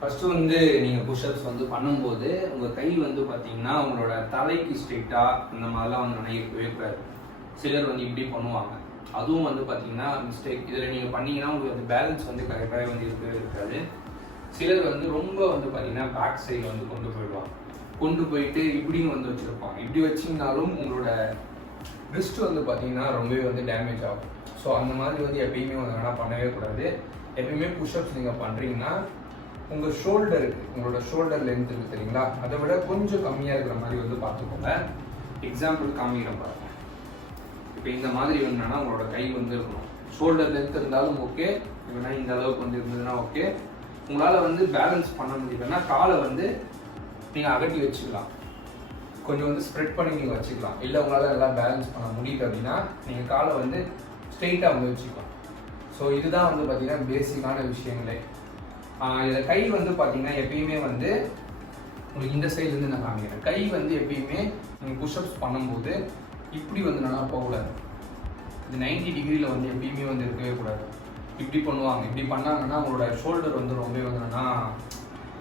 First வந்து நீங்க push-ups வந்து பண்ணும்போது உங்க கை வந்து பாத்தீங்கன்னா உங்களோட தலைக்கு ஸ்ட்ரெயிட்டா இந்த மாதிரிலாம் வந்து இருக்கவே கூடாது. சிலர் வந்து இப்படி பண்ணுவாங்க, அதுவும் வந்து பாத்தீங்கன்னா மிஸ்டேக். இதுல நீங்க பண்ணீங்கன்னா உங்களுக்கு அந்த பேலன்ஸ் வந்து கரெக்டாக வந்து இருக்கவே இருக்காது. சிலர் வந்து ரொம்ப வந்து பாத்தீங்கன்னா பேக் சைடு வந்து கொண்டு போயிடுவாங்க, கொண்டு போயிட்டு இப்படியும் வந்து வச்சிருப்பாங்க. இப்படி வச்சிங்கனாலும் உங்களோட ரிஸ்ட் வந்து பாத்தீங்கன்னா ரொம்பவே வந்து டேமேஜ் ஆகும். ஸோ அந்த மாதிரி வந்து எப்பயுமே வந்து வேணா பண்ணவே கூடாது. எப்பயுமே புஷ்அப்ஸ் நீங்க பண்றீங்கன்னா உங்கள் ஷோல்டருக்கு, உங்களோட ஷோல்டர் லென்த் இருக்குது தெரியுங்களா, அதை விட கொஞ்சம் கம்மியாக இருக்கிற மாதிரி வந்து பார்த்துக்கோங்க. எக்ஸாம்பிள் காமிக்கிறேன் பாருங்க. இப்போ இந்த மாதிரி வேணும்னா உங்களோட கை வந்து இருக்கணும். ஷோல்டர் லென்த் இருந்தாலும் ஓகே, இல்லைன்னா இந்த அளவுக்கு வந்து இருந்ததுன்னா ஓகே. உங்களால் வந்து பேலன்ஸ் பண்ண முடியலன்னா காலை வந்து நீங்கள் அகட்டி வச்சுக்கலாம், கொஞ்சம் வந்து ஸ்ப்ரெட் பண்ணி நீங்கள் வச்சுக்கலாம். இல்லை உங்களால் நல்லா பேலன்ஸ் பண்ண முடியல அப்படின்னா நீங்கள் காலை வந்து ஸ்ட்ரெயிட்டாக வந்து வச்சுக்கலாம். ஸோ இதுதான் வந்து பார்த்தீங்கன்னா பேசிக்கான விஷயங்களே. இதில் கை வந்து பார்த்தீங்கன்னா எப்பயுமே வந்து உங்களுக்கு இந்த சைட்லேருந்து நான் காமிக்கிறேன். கை வந்து எப்பயுமே நீங்கள் புஷ்அப்ஸ் பண்ணும்போது இப்படி வந்து நல்லா போகக்கூடாது. இது 90 டிகிரியில் வந்து எப்பயுமே வந்து இருக்கவே கூடாது. இப்படி பண்ணுவாங்க, இப்படி பண்ணாங்கன்னா உங்களோட ஷோல்டர் வந்து ரொம்ப வந்து என்னன்னா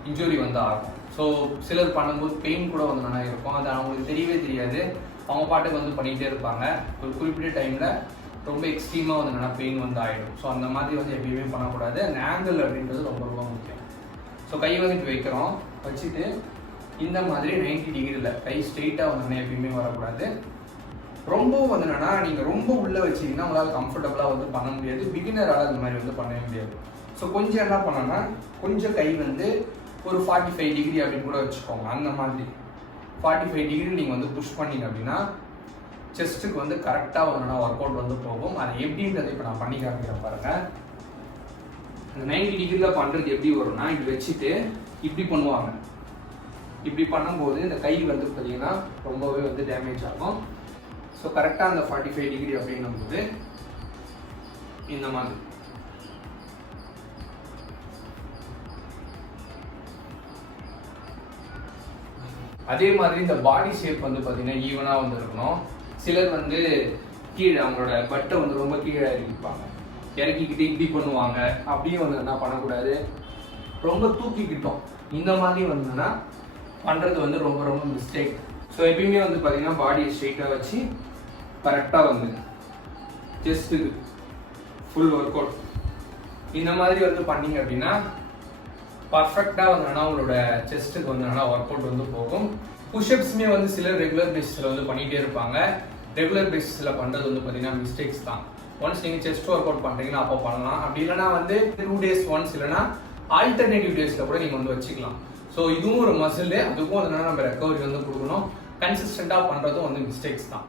இன்ஜுரி வந்து ஆகும். ஸோ சிலர் பண்ணும்போது பெயின் கூட வந்து நல்லா இருக்கும். அது அவங்களுக்கு தெரியவே தெரியாது, அவங்க பாட்டுக்கு வந்து பண்ணிகிட்டே இருப்பாங்க. ஒரு குறிப்பிட்ட டைமில் ரொம்ப எக்ஸ்ட்ரீமாக வந்து என்னன்னா பெயின் வந்து ஆகிடும். ஸோ அந்த மாதிரி வந்து எப்பயுமே பண்ணக்கூடாது. அந்த ஆங்கிள் அப்படின்றது ரொம்ப ரொம்ப முக்கியம். ஸோ கை வந்து இப்போ வைக்கிறோம், வச்சுட்டு இந்த மாதிரி 90 டிகிரியில் கை ஸ்ட்ரெயிட்டாக வந்து எப்பயுமே வரக்கூடாது. ரொம்ப வந்து என்னன்னா நீங்கள் ரொம்ப உள்ளே வச்சிங்கன்னா உங்களால் கம்ஃபர்டபுளாக வந்து பண்ண முடியாது. பிகினரால் அந்த மாதிரி வந்து பண்ணவே முடியாது. ஸோ கொஞ்சம் என்ன பண்ணோன்னா கொஞ்சம் கை வந்து ஒரு 45 டிகிரி அப்படின்னு கூட வச்சுக்கோங்க. அந்த மாதிரி 45 டிகிரி நீங்கள் வந்து புஷ் பண்ணீங்க அப்படின்னா செஸ்ட்டுக்கு வந்து கரெக்டாக வந்து ஒர்க் அவுட் வந்து போகும். அது எப்படின்றத இப்போ நான் பண்ணி காமிக்கிறேன் பாருங்க. இந்த 90 டிகிரியில் பண்ணுறது எப்படி வரும்னா, இப்படி வச்சுட்டு இப்படி பண்ணுவாங்க. இப்படி பண்ணும்போது இந்த கை வந்து பார்த்தீங்கன்னா ரொம்பவே வந்து டேமேஜ் ஆகும். ஸோ கரெக்டாக அந்த 45 டிகிரி அப்படின்னும் போது இந்த மாதிரி அதே மாதிரி இந்த பாடி ஷேப் வந்து பார்த்தீங்கன்னா ஈவனாக வந்து இருக்கணும். சிலர் வந்து கீழே அவங்களோட பட்டை வந்து ரொம்ப கீழே இறக்கிப்பாங்க, இறக்கிக்கிட்டு இப்படி பண்ணுவாங்க. அப்படியும் வந்து என்ன பண்ணக்கூடாது, ரொம்ப தூக்கிக்கிட்டோம் இந்த மாதிரி வந்துன்னா பண்ணுறது வந்து ரொம்ப ரொம்ப மிஸ்டேக். ஸோ எப்பயுமே வந்து பார்த்தீங்கன்னா பாடியை ஸ்ட்ரெயிட்டாக வச்சு கரெக்டாக வந்து செஸ்ட்டுக்கு ஃபுல் ஒர்க் அவுட் இந்த மாதிரி வந்து பண்ணீங்க அப்படின்னா பர்ஃபெக்டாக வந்து என்னன்னா உங்களோட செஸ்ட்டுக்கு வந்து என்னன்னா ஒர்க் அவுட் வந்து போகும். புஷ்அப்ஸுமே வந்து சிலர் ரெகுலர் பேசிஸில் வந்து பண்ணிகிட்டே இருப்பாங்க. ரெகுலர் பேசிஸில் பண்ணுறது வந்து பார்த்தீங்கன்னா மிஸ்டேக்ஸ் தான். ஒன்ஸ் நீங்கள் செஸ்ட் ஒர்க் அவுட் பண்ணுறீங்கன்னா அப்போ பண்ணலாம். அப்படி இல்லைனா வந்து 2 days ஒன்ஸ், இல்லைனா ஆல்டர்னேட்டிவ் டேஸில் கூட நீங்கள் வந்து வச்சுக்கலாம். ஸோ இதுவும் ஒரு மசில், அதுக்கும் வந்து நம்ம ரெக்கவரி வந்து கொடுக்கணும். கன்சிஸ்டண்ட்டாக பண்ணுறதும் வந்து மிஸ்டேக்ஸ் தான்.